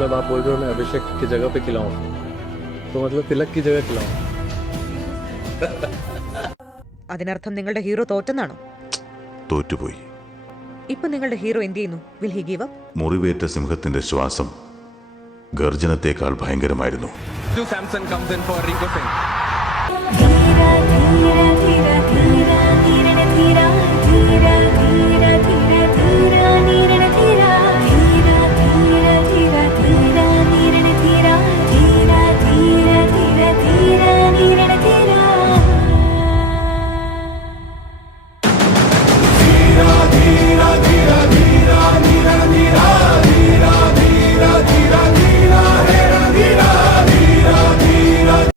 मतलब आप बोल रहे हो मैं अभिषेक की जगह पे खिलाऊं, तो मतलब तिलक की जगह खिलाऊं. അതിനർത്ഥം നിങ്ങളുടെ ഹീറോ തോറ്റെന്നാണോ? തോറ്റുപോയി. ഇപ്പൊ നിങ്ങളുടെ ഹീറോ എന്ത് ചെയ്യുന്നു? Will he give up? മുറിവേറ്റ സിംഹത്തിന്റെ ശ്വാസം ഗർജനത്തേക്കാൾ ഭയങ്കരമായിരുന്നു. Samson comes in for Rico Singh. Dheera Dheera Dheera Dheera Dheera Dheera Dheera Dheera Dheera Dheera Dheera